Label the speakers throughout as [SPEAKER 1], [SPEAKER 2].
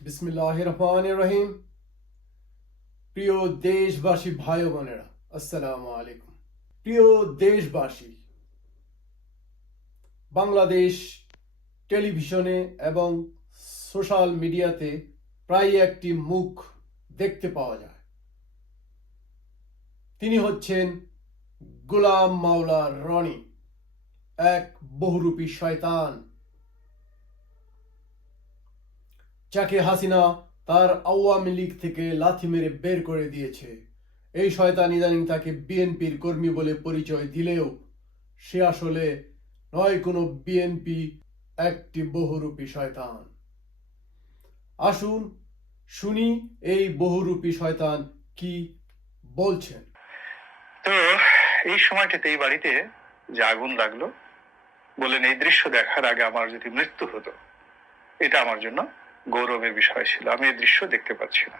[SPEAKER 1] বিসমিল্লাহ প্রিয় দেশবাসী ভাই বোনেরা, আসসালামু আলাইকুম। প্রিয় দেশবাসী, বাংলাদেশ টেলিভিশনে এবং সোশ্যাল মিডিয়াতে প্রায় একটি মুখ দেখতে পাওয়া যায়। তিনি হচ্ছেন গোলাম মাওলা রনি, এক বহুরূপী শয়তান। যাকে হাসিনা তার আওয়ামী লীগ থেকে লাথি মেরে বের করে দিয়েছে। এই শয়তান ইদানিং তাকে বিএনপির কর্মী বলে পরিচয় দিলেও সে আসলে নয় কোনো বিএনপি, একটি বহুরূপী শয়তান। আসুন শুনি এই বহুরূপী শয়তান কি বলছেন।
[SPEAKER 2] তো এই সময়টাতে এই বাড়িতে যে আগুন লাগল বললেন এই দৃশ্য দেখার আগে আমার যদি মৃত্যু হতো, এটা আমার জন্য গৌরবের বিষয় ছিল। আমি এই দৃশ্য দেখতে পাচ্ছি না।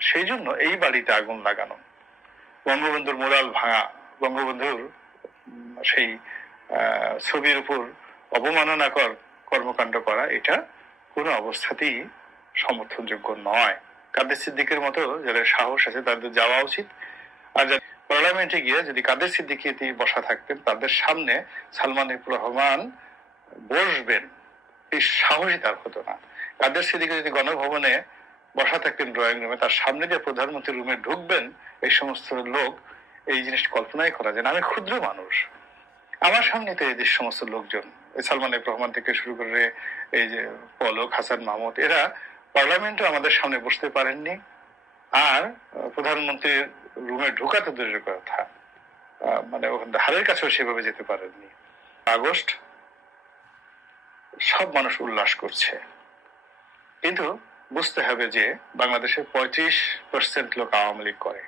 [SPEAKER 2] সেই জন্য এই বাড়িতে আগুন লাগানো। বঙ্গবন্ধুর মোরাল ভাঙা, বঙ্গবন্ধুর সেই ছবির উপর অবমাননাকর কর্মকাণ্ড করা, এটা কোনো অবস্থাতেই সমর্থনযোগ্য নয়। কাদের সিদ্দিকের মতো যাদের সাহস আছে তাদের যাওয়া উচিত। আর যারা পার্লামেন্টে গিয়ে যদি কাদের সিদ্দিকি বসা থাকতেন, তাদের সামনে সালমান রহমান বসবেন। এই সাহসই তার হতো না। কাদের সিদ্দিকি যদি গণভবনে বসা থাকতেন ড্রয়িং রুমে তার সামনে যে প্রধানমন্ত্রী রুমে ঢুকবেন, এই সমস্ত লোক, এই জিনিস কল্পনাই করা যায় না। আমি ক্ষুদ্র মানুষ। আমার সামনে তো এই সমস্ত লোকজন সালমান এফ রহমান থেকে শুরু করে এই যে পলক হাসান মাহমুদ, এরা পার্লামেন্টে আমাদের সামনে বসতে পারেননি। আর প্রধানমন্ত্রীর রুমে ঢোকা তো দূরের কথা। মানে হারের কাছেও সেভাবে যেতে পারেননি। আগস্ট, সব মানুষ উল্লাস করছে। কিন্তু বুঝতে হবে যে বাংলাদেশের পঁয়ত্রিশ পার্সেন্ট লোক আওয়ামী লীগ করে,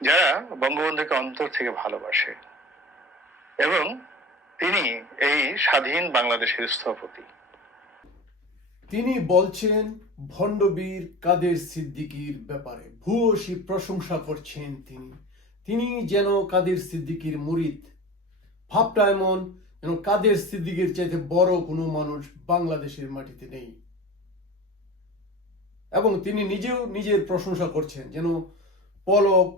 [SPEAKER 2] যারা বঙ্গবন্ধুকে অন্তর থেকে ভালোবাসে এবং তিনি এই স্বাধীন বাংলাদেশের স্থপতি।
[SPEAKER 1] তিনি বলছেন, ভণ্ডবীর কাদের সিদ্দিকীর ব্যাপারে ভূয়সী প্রশংসা করছেন তিনি। তিনি যেন কাদের সিদ্দিকীর মুরিদ। ভাবটা এমন যেন কাদের সিদ্দিকীর চাইতে বড় কোনো মানুষ বাংলাদেশের মাটিতে নেই। এবং তিনি নিজেও নিজের প্রশংসা করছেন, যেন পলক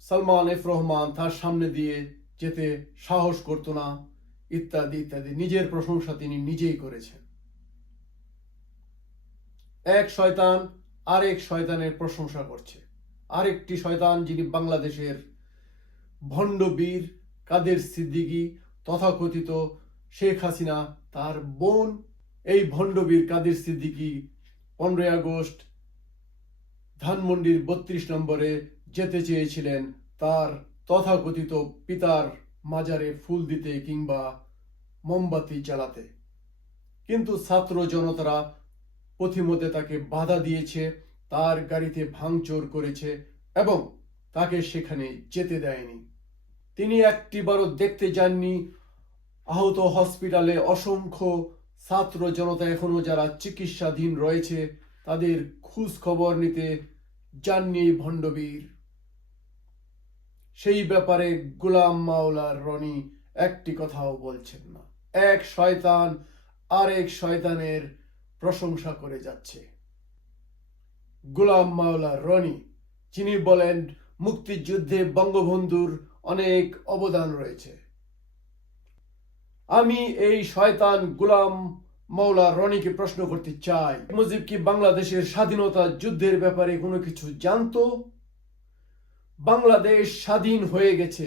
[SPEAKER 1] সালমান এফ রহমান তার সামনে দিয়ে যেতে সাহস করতো না, ইত্যাদি ইত্যাদি। নিজের প্রশংসা তিনি নিজেই করেছেন। এক শয়তান আরেক শয়তানের প্রশংসা করছে। আরেকটি শয়তান যিনি বাংলাদেশের ভণ্ডবীর কাদের সিদ্দিকী তথাকথিত শেখ হাসিনা, তার বোন, এই ভণ্ডবীর কাদের সিদ্দিকী পনেরোই আগস্ট ধানমন্ডির বত্রিশ নম্বরে যেতে চেয়েছিলেন তার তথাকথিত পিতার মাজারে ফুল দিতে কিংবা মোমবাতি জ্বালাতে। কিন্তু ছাত্র জনতারা পথিমধ্যে তাকে বাধা দিয়েছে, তার গাড়িতে ভাঙচোর করেছে এবং তাকে সেখানে যেতে দেয়নি। তিনি একটিবারও দেখতে যাননি। আহত হসপিটালে অসংখ্য ছাত্র জনতা এখনও যারা চিকিৎসাধীন রয়েছে তাদের খোঁজ খবর নিতে যাননি ভণ্ডবীর। সেই ব্যাপারে গোলাম মাওলার রনি একটি কথাও বলছেন না। এক শয়তান আরেক শয়তানের প্রশংসা করে যাচ্ছে। গোলাম মাওলা রনি, যিনি বলেন মুক্তিযুদ্ধে বঙ্গবন্ধুর অনেক অবদান রয়েছে। আমি এই শয়তান গোলাম মাওলা রনিকে প্রশ্ন করতে চাই, মুজিব কি বাংলাদেশের স্বাধীনতা যুদ্ধের ব্যাপারে কোনো কিছু জানতো? বাংলাদেশ স্বাধীন হয়ে গেছে,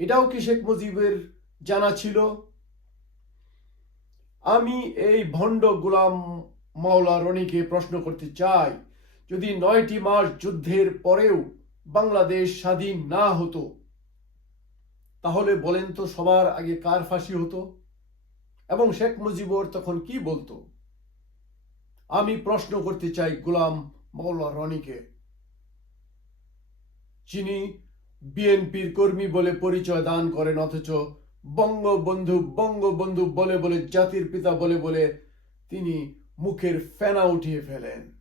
[SPEAKER 1] এটাও কি শেখ মুজিবের জানা ছিল? আমি এই ভণ্ড গোলাম মাওলা রনিকে প্রশ্ন করতে চাই, যদি নয়টি মাস যুদ্ধের পরেও বাংলাদেশ স্বাধীন না হতো, তাহলে বলেন তো সবার আগে কার ফাঁসি হতো? এবং শেখ মুজিবর তখন কি বলতো? আমি প্রশ্ন করতে চাই গোলাম মাওলা রনিকে। যিনি বিএনপির কর্মী বলে পরিচয় দান করেন, অথচ বঙ্গবন্ধু বঙ্গবন্ধু বলে বলে, জাতির পিতা বলে বলে তিনি মুখের ফেনা উঠিয়ে ফেলেন।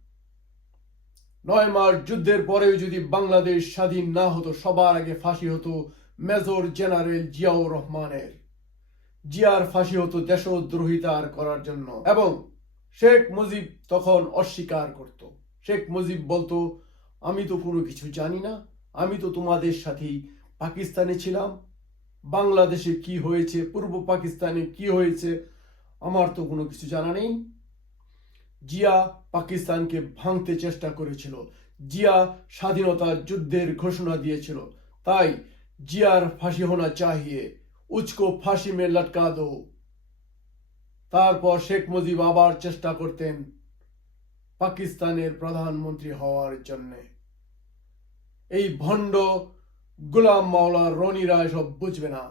[SPEAKER 1] নয় মাস যুদ্ধের পরেও যদি বাংলাদেশ স্বাধীন না হতো, সবার আগে ফাঁসি হতো মেজর জেনারেল জিয়াউর রহমানের। জিয়ার ফাঁসি হতো দেশদ্রোহিতার করার জন্য। এবং শেখ মুজিব তখন অস্বীকার করত। শেখ মুজিব বলতো, আমি তো কোনো কিছু জানি না। আমি তো তোমাদের সাথেই পাকিস্তানে ছিলাম। বাংলাদেশে কি হয়েছে, পূর্ব পাকিস্তানে কি হয়েছে, আমার তো কোনো কিছু জানা নেই। জিয়া পাকিস্তানকে ভাঙতে চেষ্টা করেছিল। জিয়া স্বাধীনতার যুদ্ধের ঘোষণা দিয়েছিল। তাই জিয়ার ফাঁসি হোনা চাহিয়ে উচকো ফাঁসি মে লটকা দো। তারপর শেখ মুজিব আবার চেষ্টা করতেন পাকিস্তানের প্রধানমন্ত্রী হওয়ার জন্য। এই ভণ্ড গোলাম মাওলা রনিরা এসব বুঝবে না।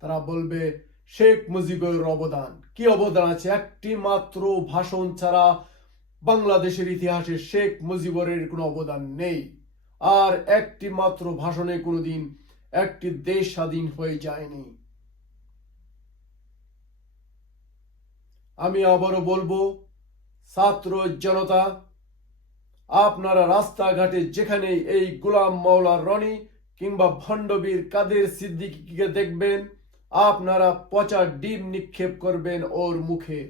[SPEAKER 1] তারা বলবে, শেখ মুজিবের অবদান। কি অবদান আছে? একটি মাত্র ভাষণ ছাড়া বাংলাদেশের ইতিহাসে শেখ মুজিবরের কোনো অবদান নেই। আর একটি মাত্র ভাষণে কোনোদিন একটি দেশ স্বাধীন হয়ে যায়নি। আমি আবারও বলব, ছাত্র জনতা, আপনারা রাস্তাঘাটে যেখানে এই গোলাম মাওলা রনি কিংবা ভণ্ডবীর কাদের সিদ্দিকিকে দেখবেন, আপনারা পচা ডিম নিক্ষেপ করবেন ওর মুখে,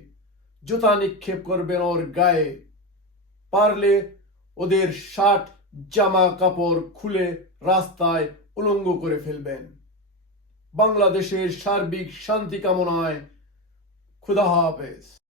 [SPEAKER 1] জুতা নিক্ষেপ করবেন ওর গায়ে। পারলে ওদের শার্ট, জামা কাপড় খুলে রাস্তায় উলঙ্গ করে ফেলবেন। বাংলাদেশের সার্বিক শান্তি কামনায় খুদা হাফেজ।